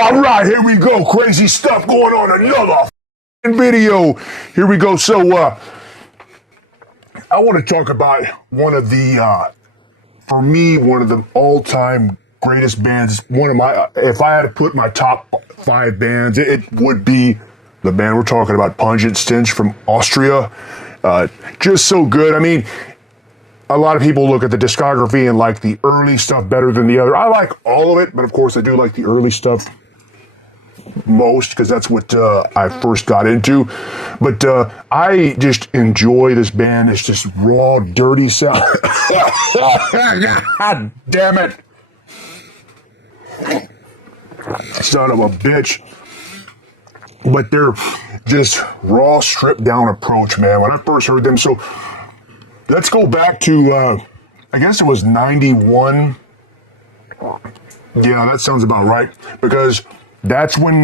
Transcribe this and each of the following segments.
All right, here we go. Crazy stuff going on. Another video. Here we go. So, I want to talk about one of the, for me, one of the all-time greatest bands. One of my, if I had to put my top 5 bands, it would be the band we're talking about, Pungent Stench from Austria. Just so good. I mean, a lot of people look at the discography and like the early stuff better than the other. I like all of it, but of course I do like the early stuff most because that's what I first got into. But I just enjoy this band. It's just raw, dirty sound. God damn it. Son of a bitch. But they're just raw, stripped down approach, man. When I first heard them, so let's go back to, I guess it was 91. Yeah, that sounds about right. Because that's when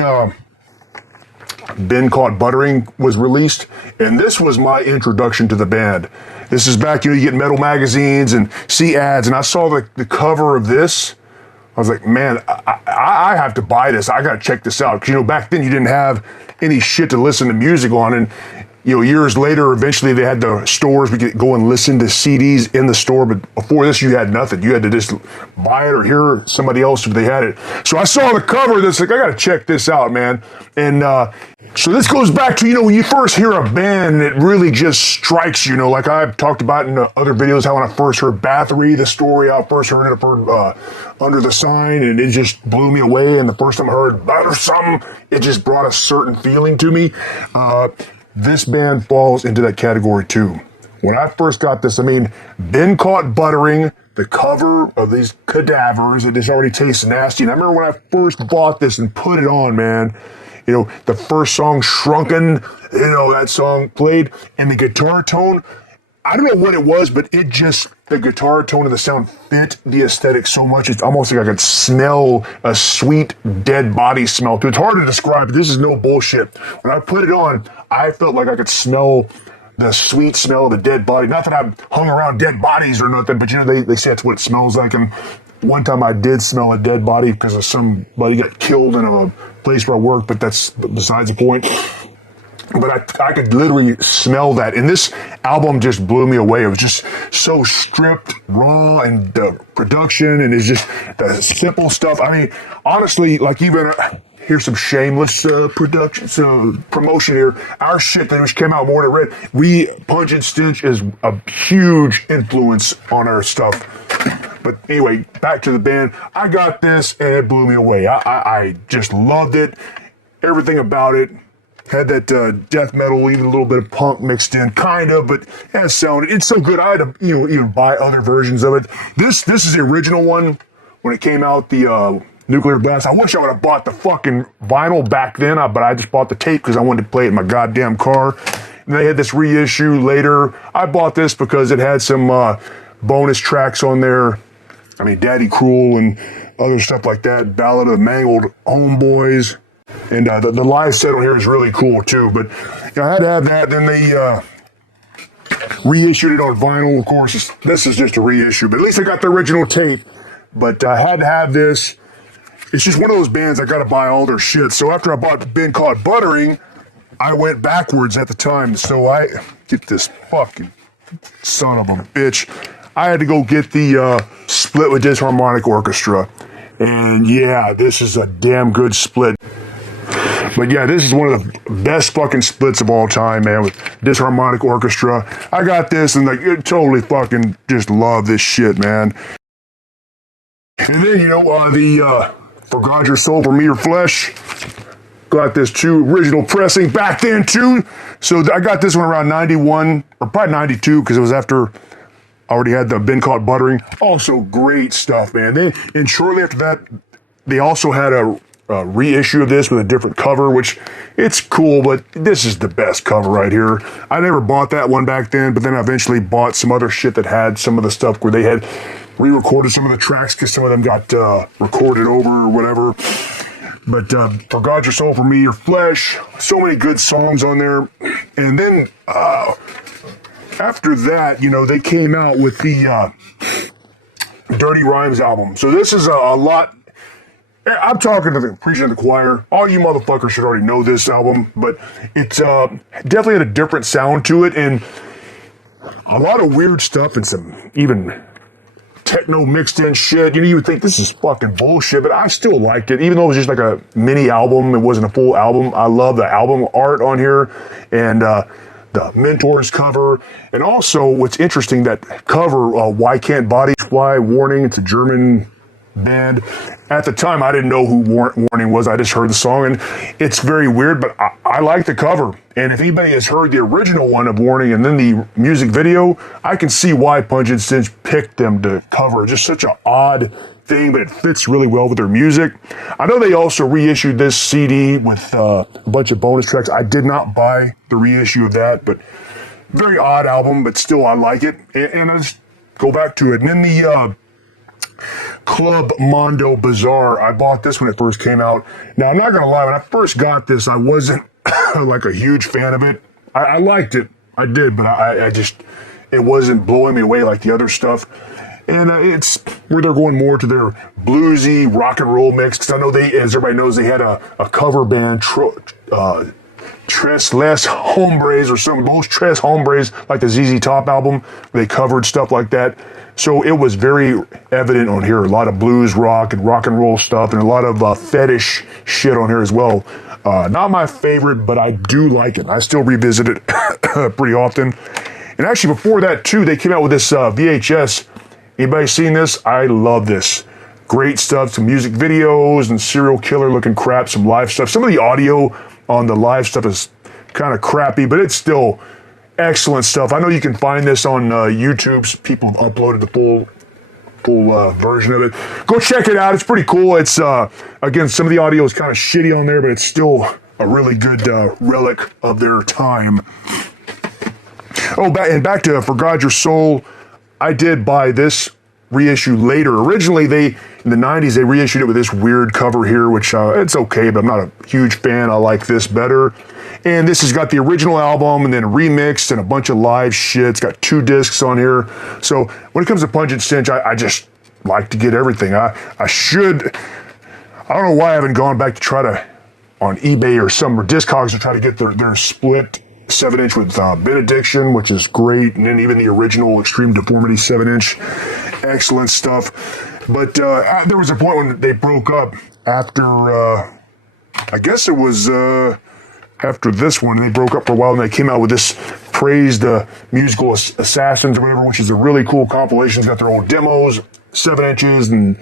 Been Caught Buttering was released. And this was my introduction to the band. This is back, you get metal magazines and see ads. And I saw the cover of this. I was like, man, I have to buy this. I got to check this out. Because, back then you didn't have any shit to listen to music on. And, years later, eventually they had the stores. We could go and listen to CDs in the store. But before this, you had nothing. You had to just buy it or hear somebody else if they had it. So I saw the cover. That's like, I got to check this out, man. And so this goes back to, when you first hear a band, it really just strikes you. Like I've talked about in other videos, how when I first heard Bathory, the story, I first heard it Under the Sign, and it just blew me away. And the first time I heard Butter Something, it just brought a certain feeling to me. This band falls into that category too. When I first got this, Been Caught Buttering, the cover of these cadavers, it just already tastes nasty. And I remember when I first bought this and put it on, man, the first song, Shrunken, that song played, and the guitar tone, I don't know what it was, but the guitar tone and the sound fit the aesthetic so much. It's almost like I could smell a sweet dead body smell too. It's hard to describe, but this is no bullshit. When I put it on, I felt like I could smell the sweet smell of the dead body. Not that I've hung around dead bodies or nothing, but they say that's what it smells like. And one time I did smell a dead body because of somebody got killed in a place where I work, but that's besides the point. But I could literally smell that. And this album just blew me away. It was just so stripped, raw, and the production, and it's just the simple stuff. Honestly, like even, here's some shameless promotion here. Our shit that just came out, Mordant, Rhed, Pungent Stench is a huge influence on our stuff. But anyway, back to the band. I got this, and it blew me away. I just loved it. Everything about it. Had that death metal, even a little bit of punk mixed in, kind of, but it sounded, it's so good. I had to, even buy other versions of it. This is the original one when it came out, the Nuclear Blast. I wish I would have bought the fucking vinyl back then, but I just bought the tape because I wanted to play it in my goddamn car. And they had this reissue later. I bought this because it had some bonus tracks on there. Daddy Cruel and other stuff like that. Ballad of the Mangled Homeboys. And the live set on here is really cool too. But I had to have that. Then they reissued it on vinyl. Of course, this is just a reissue, but at least I got the original tape. But I had to have this. It's just one of those bands I got to buy all their shit. So after I bought Been Caught Buttering, I went backwards at the time. So I get this fucking son of a bitch. I had to go get the split with Disharmonic Orchestra. And yeah, this is a damn good split. But yeah, this is one of the best fucking splits of all time, man, with Disharmonic Orchestra. I got this and totally fucking just love this shit, man. And then, the For God Your Soul, For Me Your Flesh. Got this too, original pressing back then too. So I got this one around 91, or probably 92, because it was after I already had the Been Caught Buttering. Also great stuff, man. And shortly after that, they also had a reissue of this with a different cover, which it's cool, but this is the best cover right here. I never bought that one back then, but then I eventually bought some other shit that had some of the stuff where they had re-recorded some of the tracks because some of them got recorded over or whatever. But For God Your Soul, For Me Your Flesh, so many good songs on there. And then after that, they came out with the Dirty Rhymes album. So this is a lot. I'm talking to the preaching to the choir. All you motherfuckers should already know this album, but it's definitely had a different sound to it, and a lot of weird stuff and some even techno mixed in shit. You would think this is fucking bullshit, but I still liked it. Even though it was just like a mini album, it wasn't a full album. I love the album art on here and the Mentors cover. And also what's interesting, that cover, Why Can't Bodies Fly, Warning, it's a German band. At the time, I didn't know who Warning was. I just heard the song, and it's very weird, but I like the cover. And if anybody has heard the original one of Warning and then the music video, I can see why Pungent Stench picked them to cover. Just such an odd thing, but it fits really well with their music. I know they also reissued this CD with a bunch of bonus tracks. I did not buy the reissue of that, but very odd album, but still I like it. And I just go back to it. And then the Club Mondo Bazaar. I bought this when it first came out. Now, I'm not going to lie, when I first got this, I wasn't like a huge fan of it. I liked it. I did, but I just, it wasn't blowing me away like the other stuff. And it's where they're going more to their bluesy rock and roll mix. Because I know they, as everybody knows, they had a cover band, Tres Les Hombres or some of those Tres Hombres, like the ZZ Top album, where they covered stuff like that. So it was very evident on here. A lot of blues, rock, and roll stuff, and a lot of fetish shit on here as well. Not my favorite, but I do like it. I still revisit it pretty often. And actually, before that, too, they came out with this VHS. Anybody seen this? I love this. Great stuff. Some music videos and serial killer looking crap, some live stuff. Some of the audio on the live stuff is kind of crappy, but it's still excellent stuff. I know you can find this on YouTube. People have uploaded the full version of it. Go check it out. It's pretty cool. It's again, some of the audio is kind of shitty on there, but it's still a really good relic of their time. Oh, back to For God Your Soul. I did buy this reissue later. Originally, in the 90s, they reissued it with this weird cover here, which it's okay, but I'm not a huge fan. I like this better. And this has got the original album and then remixed and a bunch of live shit. It's got 2 discs on here. So when it comes to Pungent Stench, I just like to get everything. I don't know why I haven't gone back to try to, on eBay or some Discogs, to try to get their split 7-inch with Benediction, which is great. And then even the original Extreme Deformity 7-inch. Excellent stuff. But there was a point when they broke up after, I guess it was after this one, they broke up for a while, and they came out with this Praise the Musical Assassins or whatever, which is a really cool compilation. It's got their old demos, 7 inches, and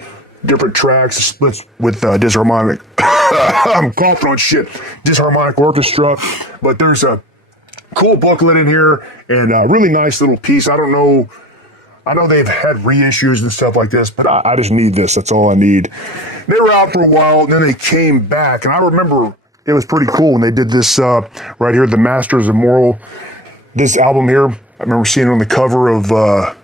different tracks, splits with disharmonic. I'm coughing on shit. Disharmonic orchestra. But there's a cool booklet in here and a really nice little piece. I know they've had reissues and stuff like this, but I just need this. That's all I need. They were out for a while, and then they came back, and I remember it was pretty cool when they did this right here, The Masters of Moral. This album here, I remember seeing it on the cover of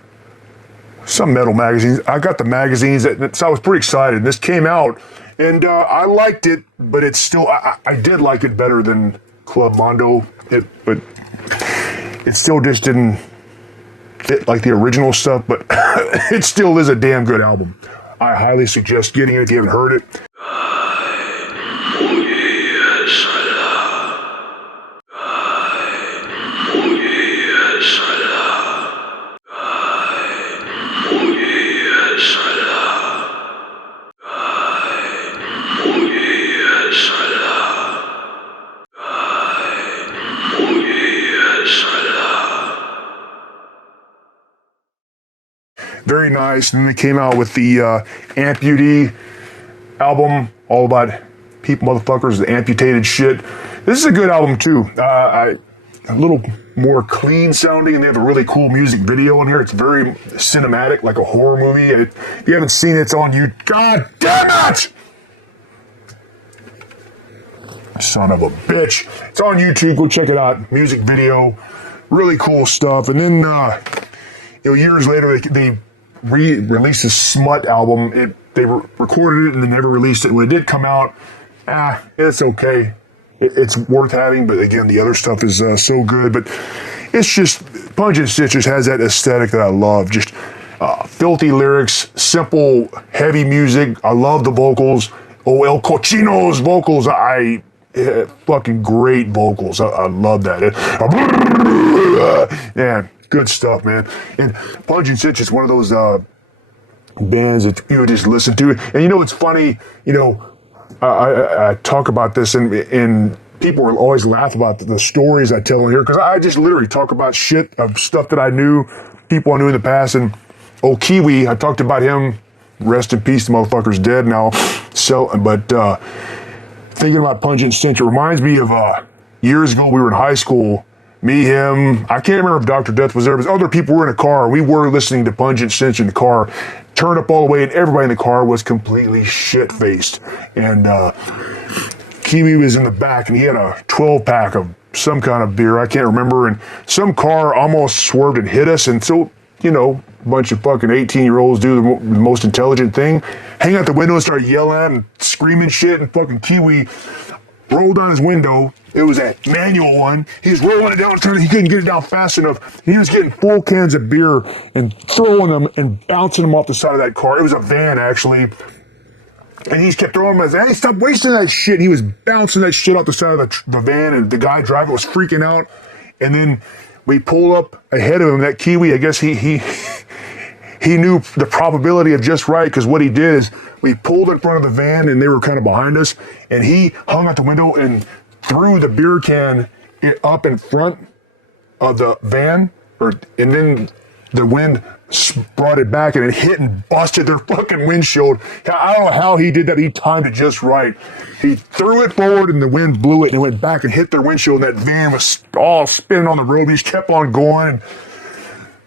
some metal magazines. I got the magazines, so I was pretty excited. This came out, and I liked it, but it's still, I did like it better than Club Mondo, but it still just didn't fit like the original stuff, but it still is a damn good album. I highly suggest getting it if you haven't heard it. Very nice. And then they came out with the Amputee album, all about people, motherfuckers, the amputated shit. This is a good album too. A little more clean sounding, and they have a really cool music video in here. It's very cinematic, like a horror movie. If you haven't seen it, it's on YouTube. God damn it! Son of a bitch. It's on YouTube. Go check it out. Music video. Really cool stuff. And then, years later, they released this Smut album. They recorded it and they never released it. When it did come out, it's okay. It's worth having, but again, the other stuff is so good. But it's just, Pungent Stench has that aesthetic that I love. Just filthy lyrics, simple, heavy music. I love the vocals. Oh, El Cochino's vocals, fucking great vocals. I love that. Man, good stuff, man. And Pungent Stench is one of those bands that you just listen to. And you know, it's funny, you know, I talk about this and people will always laugh about the stories I tell in here because I just literally talk about shit of stuff that I knew, people I knew in the past. And Kiwi, I talked about him. Rest in peace, the motherfucker's dead now. But thinking about Pungent Stench, it reminds me of years ago we were in high school. Me, him, I can't remember if Dr. Death was there, but other people were in a car. We were listening to Pungent Stench in the car. Turned up all the way, and everybody in the car was completely shit-faced. And Kiwi was in the back, and he had a 12-pack of some kind of beer. I can't remember. And some car almost swerved and hit us. And so, you know, a bunch of fucking 18-year-olds do the most intelligent thing. Hang out the window and start yelling and screaming shit. And fucking Kiwi rolled down his window. It was a manual one. He was rolling it down, he couldn't get it down fast enough. He was getting full cans of beer and throwing them and bouncing them off the side of that car. It was a van, actually. And he just kept throwing them. I said, hey, stop wasting that shit. He was bouncing that shit off the side of the van, and the guy driving was freaking out. And then we pulled up ahead of him. That Kiwi, I guess he knew the probability of just right, because what he did is we pulled in front of the van, and they were kind of behind us, and he hung out the window and threw the beer can up in front of the van, and then the wind brought it back and it hit and busted their fucking windshield. I don't know how he did that. He timed it just right. He threw it forward and the wind blew it and it went back and hit their windshield, and that van was all spinning on the road. He just kept on going, and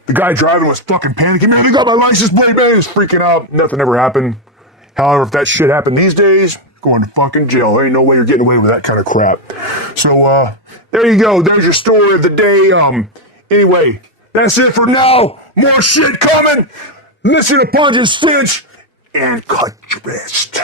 the guy driving was fucking panicking. Man, they got my license plate, man. He was freaking out. Nothing ever happened. However, if that shit happened these days, going to fucking jail. There ain't no way you're getting away with that kind of crap. So, there you go. There's your story of the day. Anyway, that's it for now. More shit coming. Listen to Pungent Stench and cut your wrist.